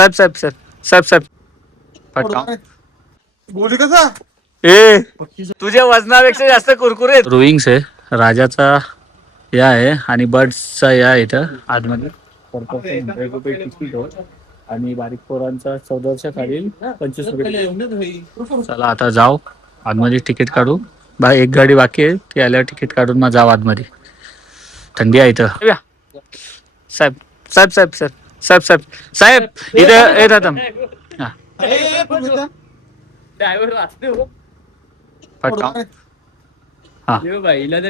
साहेब साहेब साहेब साहेब साहेब पटका बोली कसा ए तुझ्या वजनापेक्षा जास्त कुरकुरे रोईंग्स आहे राजाचा या आहे आणि बर्ड्सचा या आहे इथं आतमध्ये आणि बारीक पोरांचा 1400 खालील 25 चला आता जाऊ आतमध्ये तिकीट काढू एक गाडी बाकी आहे ती आल्यावर तिकीट काढून मग जाऊ आतमध्ये थंडी आहे इथं साहेब साहेब साहेब साहेब साहेब साहेब साहेब इथं येत आता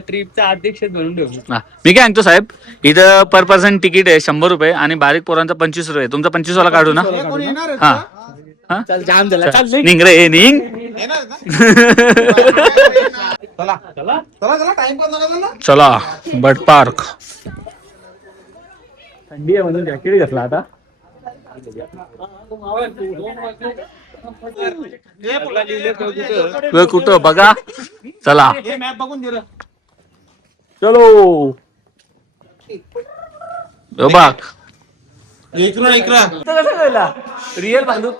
ट्रिपचा अध्यक्ष बनून ठेवू. मी काय सांगतो साहेब इथं पर पर्सन तिकीट आहे 100 रुपये आणि बारीक पोरांचा 25 रुपये तुमचा 25 वाला काढू ना हा चल जाम झाला चल निघ रे निघ चला चला चला टाइमपास झाला ना. चला बट पार्क थंडी आहे म्हणून जॅकेट घेतला आता कुठं बघा चला मॅप बघून दिलं चलो बघ इकडं इकडं कसं कळला रिअल बांधू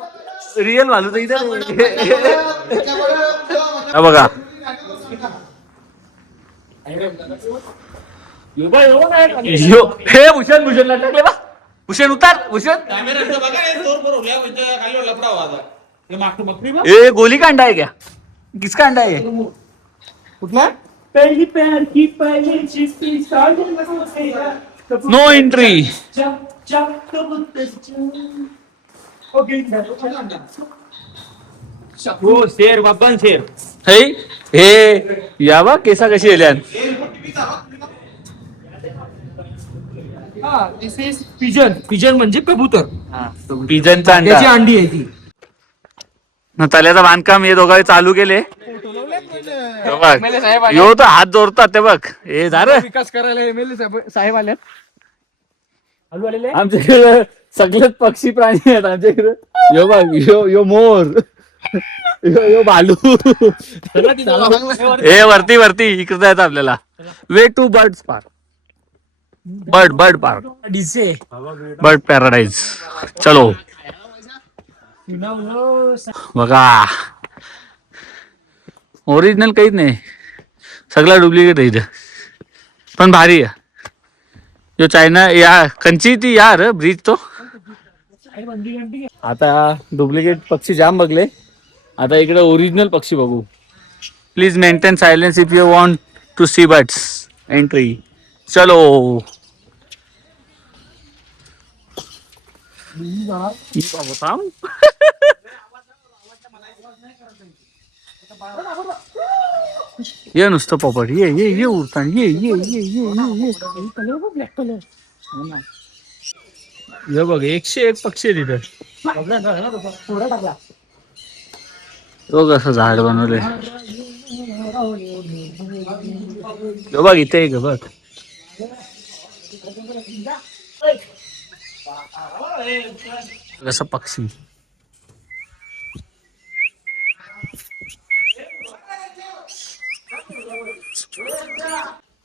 तर इथं बघा हे भूषण भूषणला टाकले बा भूषण उतार भूषण ए गोली का अंडा है क्या किसका अंडा है कुठला पहिली प्यार की पहिली चिट्ठी नो एंट्री हो शेर बाबन शेर हे या बा केसा कशी आल्यान दिस इज पिजन पिजन म्हणजे कबूतर पिजनचा त्याची अंडा अंडी आहे ती तल्याचं बांधकाम हे दोघांनी चालू केले हे बघ यो तर हात जोडतात ते बघ हे झालं विकास करायला एमएलए साहेब आल्यात हलू आलेले आमच्याकडे सगळेच पक्षी प्राणी आहेत आमच्याकडे यो बघ यो मोर यो भालू हे वरती इकडे जायचं आपल्याला way to birds park bird park डिसे बर्ड पॅराडाईज चलो बघा ओरिजिनल काहीच नाही सगळा डुप्लिकेट आहे इथं पण भारी आहे जो चायना या कंची ती यार ब्रिज तो आता डुप्लिकेट पक्षी जाम बघले आता इकडे ओरिजिनल पक्षी बघू please maintain silence if you want to see birds entry चलो ये नुसतं पोपट ये उडतान ये बघ 101 पक्षी आहे तिथे तो कसं झाड बनवलंय बघ इथे एक बघ कसं पक्षी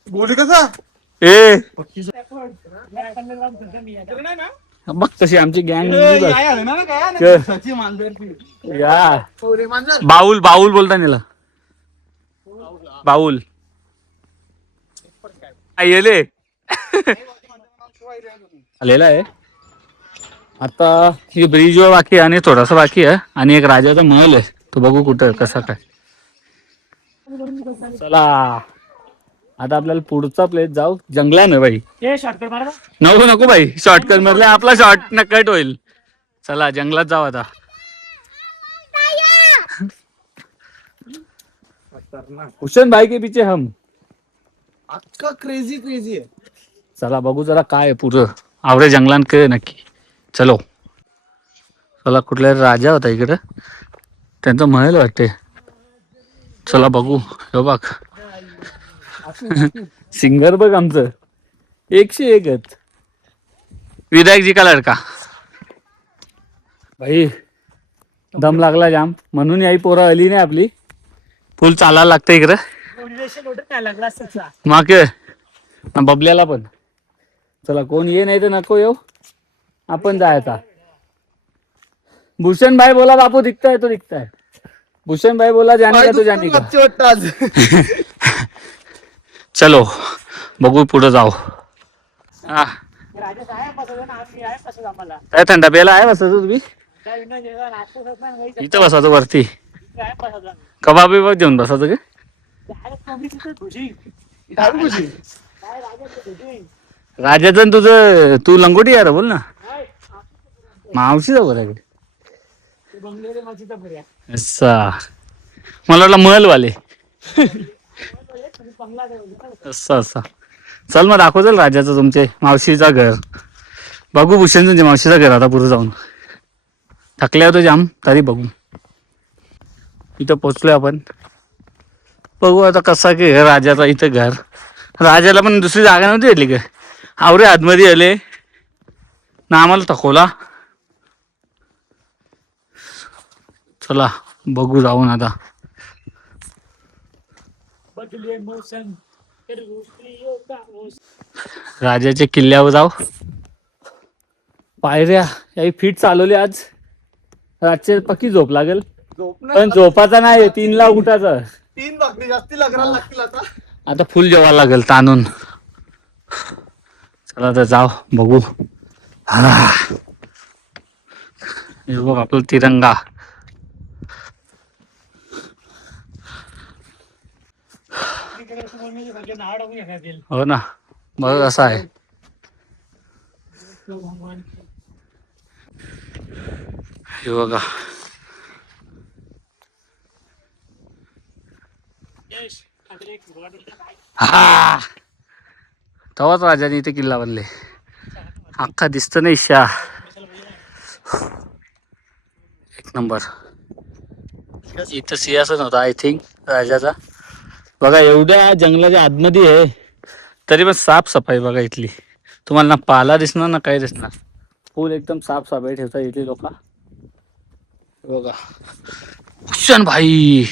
बोली कसा ए बघ कशी आमची गँग या बाऊल बोलता नेला बाऊल येले आलेला आहे आता ही ब्रिज वर बाकी आहे आणि थोडासा बाकी आहे आणि एक राजाचा महल आहे तो बघू कुठं कसा काय चला आता आपल्याला पुढचा प्लेस जाऊ जंगलानं भाई नको भाई शॉर्टकट मधला आपला शॉर्ट न कट होईल चला जंगलात जाऊ आता हुसेन भाई के पीछे हम अक्का क्रेझी आहे चला बघू जरा काय पुरं आवडे जंगलात काय नक्की चलो चला कुठला राजा होता इकडं त्यांचं महल वाटते चला बघू हे बघ सिंगर बघ आमचं 101 विधायक जी का लडका भाई दम लागला जाम म्हणून याही पोरं आली नाही आपली फुल चालायला लागतं इकडं मग बबल्याला पण चला कोण ये नाही तर नको येऊ आपण जायचा भूषण भाई बोला बापू दिखता है तो दिखता है. भूषण भाई बोला जाने का तो जाने का. वाटतं आज. चलो बघू पुढे जाऊ. हा काय थंडा प्यायला आहे बसायचं तुम्ही इथं बसायचं वरती. कबाब बिबाब देऊन बसायचं का राजाचं तुझं तू लंगोटी यार बोल ना मावशीचा बरं असा मला वाटलं महलवाले असं असं. चल मग दाखव चल राजाचं तुमचे मावशीचा घर बघू. भूषण तुमच्या मावशीचं घर आता पुढे जाऊन थकल्या होतो जाम तरी बघू. इथं पोचलोय आपण. बघू आता कसा की राजाचा इथं घर. राजाला पण दुसरी जागा नव्हती भेटली का आवरे आतमध्ये आले ना आम्हाला थकवला. चला बघू जाऊन आता. राजाच्या किल्ल्यावर जाऊ. पायऱ्या याही फीट चालवली आज. रातचे पक्की झोप लागेल पण झोपाचा नाही 3ला उठायचं. 3 भाकरी जास्ती लागणार लागतील आता. आता फुल जेवायला लागेल ताणून. चला तर जाऊ बघू. हा हे बघ आपला तिरंगा. हो ना बघ कसं आहे. हे बघा हा तेव्हाच राजाने इथे किल्ला बनले. अख्खा दिसत नाही शा. एक नंबर. इथं सिंहासन होता आय थिंक राजाचा. बघा एवढ्या जंगलाच्या आतमध्ये आहे तरी पण साफसफाई बघा इथली. तुम्हाला ना पाला दिसणार ना काही दिसणार. फुल एकदम साफसफाई ठेवता इथली लोक. बघा भूषण भाई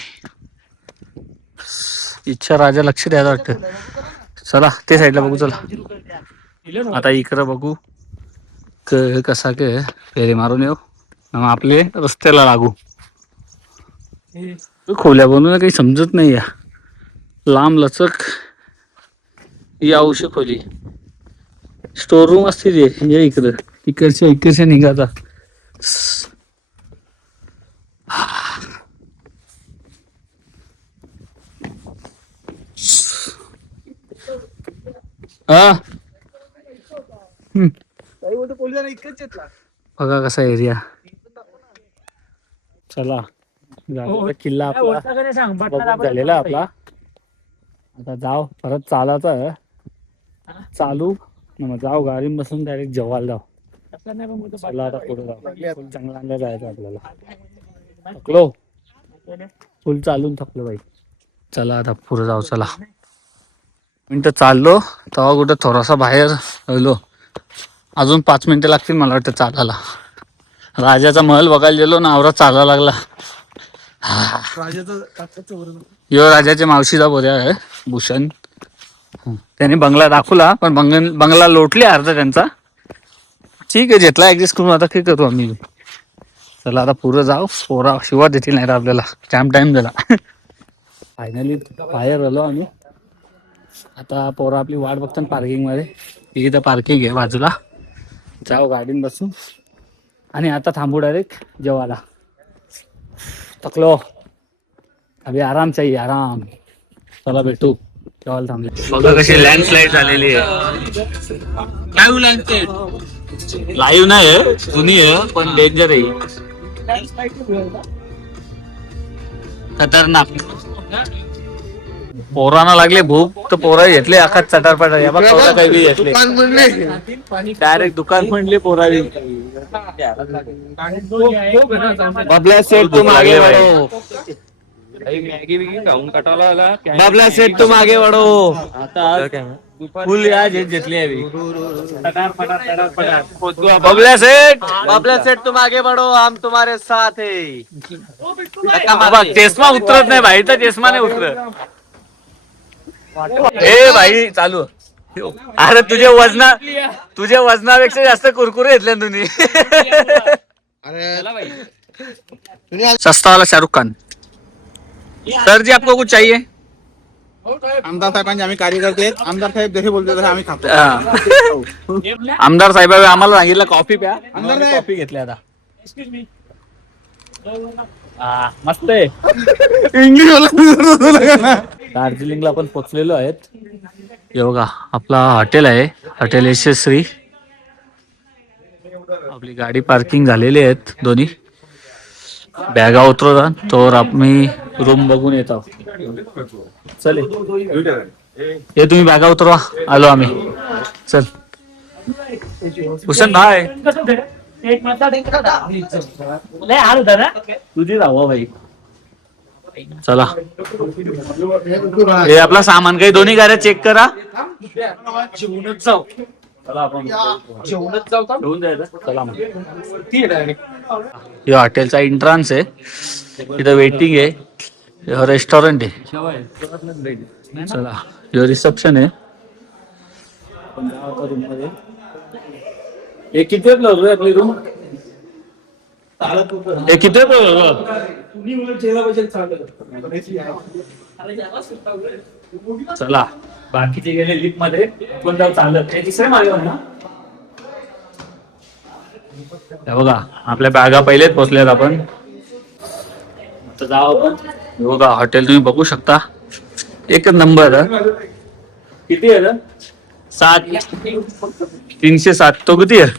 इच्छा राजा लक्ष द्यायला वाटतं. चला ते साईडला बघू. चला आता इकडं बघू कसा के फेरी मारून येऊ मग आपले रस्त्याला लागू. खोल्या बनवून काही समजत नाही या. लांब लचक या औषध खोली स्टोर रूम असते ते. या इकडं इकडच्या निघाचा. हा बघा कसा एरिया. चला किल्ला आपला झालेला आपला. आता जाऊ परत चालायचं चालू मग जाऊ गाडी बसून डायरेक्ट जेवायला जाऊ. चला आता पुढे जाऊ. चांगला जायचं आपल्याला. थकलो फुल चालून थकलो बाई. चला आता पुढे जाऊ. चला मिनटं चाललो तेव्हा कुठं थोडासा बाहेर राहिलो. अजून 5 मिनिटं लागतील मला वाटतं चालायला. राजाचा महल बघायला गेलो ना आवरा चालायला लागला. यो राजाच्या मावशीचा बोऱ्या आहे भूषण. त्याने बंगला दाखवला पण बंगला लोटले अर्धा त्यांचा. ठीक आहे घेतला ऍडजस्ट करून आता काय करू आम्ही. चला आता पुढं जाऊ. पोरा शिवा देतील नाही आपल्याला. टाइम झाला. फायनली बाहेर आलो आम्ही. आता पोरा आपली वाट बघतात पार्किंग मध्ये. इथं पार्किंग आहे बाजूला. जाऊ गाडीन बसू आणि आता थांबू डायरेक्ट जेवायला. थकलो अभि आराम चाहिए आराम. चला भेटू जेवायला थांबले. बघा कशी लँडस्लाईड झालेली आहे. लाईव्ह लँडस्लाईड लाईव्ह नाही जुनी आहे पण डेंजर आहे. खतरनाक. पोरांना लागले भूक तर पोरा घेतले अख्खा चटारपटा. या बघ काही बी घेतले डायरेक्ट दुकान म्हणले पोरावी. बबला सेट तुम आगे बढ़ो. बबला सेट तुम आगे बढ़ो. आता फुल या घेतली बबला सेट तुम आगे बढ़ो हम तुम्हारे साथ है. चष्मा उतरत नाही भाई. तर चष्मा नाही उतरत. ए भाई चालू. अरे तुझ्या वजनापेक्षा जास्त कुरकुरे घेतल्या तुम्ही. सस्ता वाला शाहरुख खान. सर जी आपको कुछ चाहिए? आमदार साहेबांचे आम्ही कार्यकर्ते आहेत. आमदार साहेब जसे बोलतो तसे आम्ही खातो. आमदार साहेब आम्हाला सांगितलं कॉफी प्या. आमदार कॉफी घेतली आता. मस्त आहे. दार्जिलिंगला आपण पोहोचलेलो आहेत. हे बघा आपला हॉटेल आहे, हॉटेल यशस्वी. आपली गाडी पार्किंग झालेली आहेत दोन्ही. बॅगा उतरवता तर आम्ही रूम बघून येत आहोत. चल हे तुम्ही बॅगा उतरवा, आलो आम्ही. चल हुसेन भाई तुझी राहा भाई. चला हे आपला सामान काही दोन्ही गाड्या चेक करा. चला आपण घेऊन जायचं. चला मग हे हॉटेलचा एंट्रन्स आहे. इथं वेटिंग आहे. हे रेस्टॉरंट आहे. चला हे रिसेप्शन आहे. हे किती फ्लोर आपली रूम? हे किती फ्लोर? चला बाकीचे गेले लिफ्ट मध्ये, कोण जाऊ चालत. हे तिसरे मागे ना. बघा आपल्या बॅगा पहिलेच पोहोचल्यात आपण. आता जाऊ आपण. बघा हॉटेल तुम्ही बघू शकता, एकच नंबर. किती आहे? 7 307. तो किती आहे?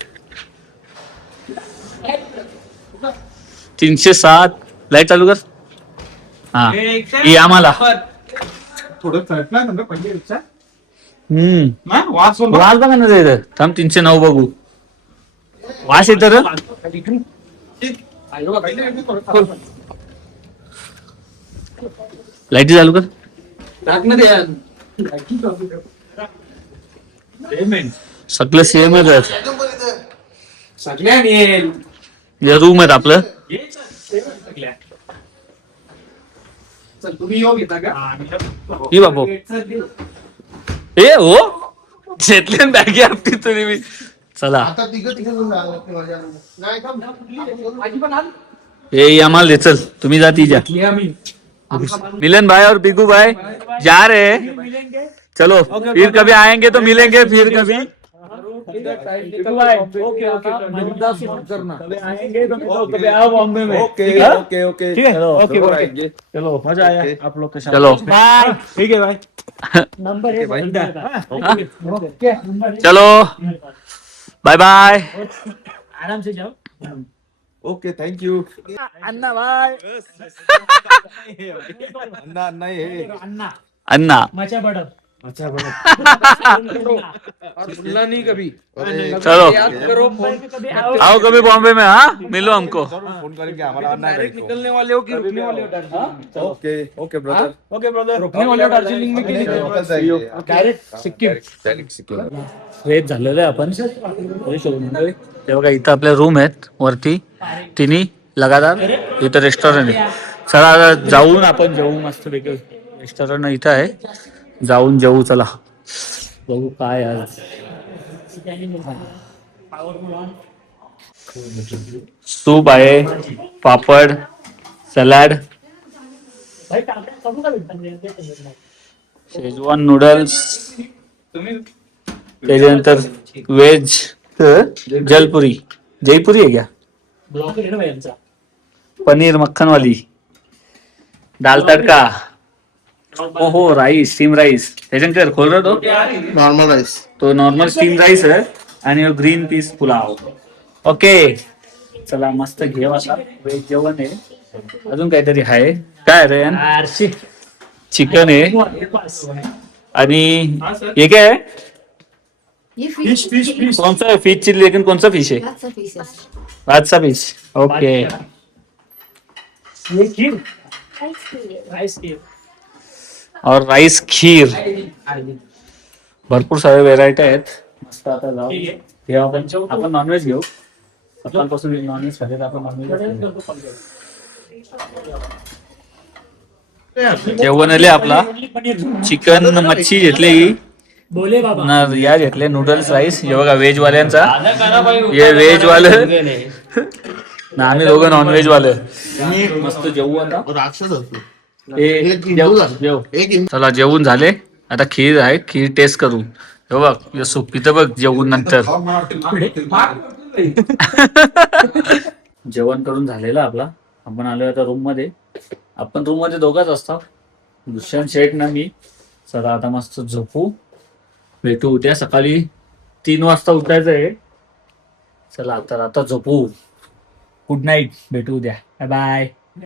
307. लाईट चालू कर. हा ही आम्हाला. वास बघा ना इथं. थांब 309 बघू. वास येत तर लाईटी चालू कर. सगळं सेम आहे. रूम आहेत आपलं. ही बाबू ए हो घेतले बॅगे आपली तुम्ही. चला ये आम्हाला दे. चल तुम्ही जा ती जा. मिलन भाई और बिगू भाई जा रहे हैं. चलो फिर कभी आएंगे तो मिलेंगे फिर कभी. बॉम्बे में. ओके चलो मजा आया आप लोग के साथ. चलो बाय. ठीक है भाई. नंबर है चलो बाय बाय. आराम से जाओ. Okay thank you. Anna bye. Anna हे अन्ना नहीं कभी. चलो आओ कभी बॉम्बे में. हाँ मिलो हमको. फोन करेंगे हमारा अन्ना है. निकलने वाले हो कि रुकने वाले हो Darjeeling? Okay okay brother. Okay brother. रुकने वाले हो दार्जिलिंग में कि नहीं? डायरेक्ट सिक्कीम. फ्रेश झालेलं आहे आपण. ते बघा इथं आपल्या रूम आहेत वरती तिन्ही लगातार. इथं रेस्टॉरंट आहे. चला आता जाऊन आपण जेवू मस्त पैकी. रेस्टॉरंट इथं आहे, जाऊन जेवू. चला बघू काय आज. सूप आहे, पापड, सलाड, शेजवान नूडल्स, त्याच्यानंतर व्हेज जलपुरी. जयपुरी आहे क्या? पनीर मक्खन वाली, दाल तडका. हो राईस, स्टीम राईस. त्याच्यानंतर खोल रहा तो नॉर्मल राईस. तो नॉर्मल स्टीम राईस आहे आणि ग्रीन पीस पुलाव. ओके चला मस्त घेऊ आता. व्हेज जेवण आहे. अजून काहीतरी आहे. काय रे चिकन आहे आणि हे काय आहे? ये फिश कौन सा फिश चिल्ली, लेकिन कौन सा फिश है? रात सा फिश. ओके और राईस खीर. भरपूर सारे व्हेरायटी आहेत. मस्त आता जाऊ हे आपण नॉनव्हेज घेऊ. सकाळपासून नॉनव्हेज खाते आपण नॉनव्हेज. जेवण आले आपला. चिकन मच्छी घेतली, या घेतले नूडल्स राईस. हे बघा व्हेज वाल्यांचा. हे व्हेज वाले ना आम्ही दोघं नॉनव्हेज वाले मस्त जेवू आता. राक्षस असतो. जेव. चला जेवून झाले. आता खीर आहे, खीर टेस्ट करू. हे बघ हे सूप पितं बघ जेवून नंतर. जेवण करून झालेलं आपला. आपण आलोय आता रूम मध्ये. आपण रूम मध्ये दोघंच असतो, दुष्यंत शेठ ना मी. चला आता मस्त झोपू. भेटू उद्या सकाळी 3 वाजता उठायचं आहे. चला आता झोपू. Good night. भेटू उद्या. Bye bye.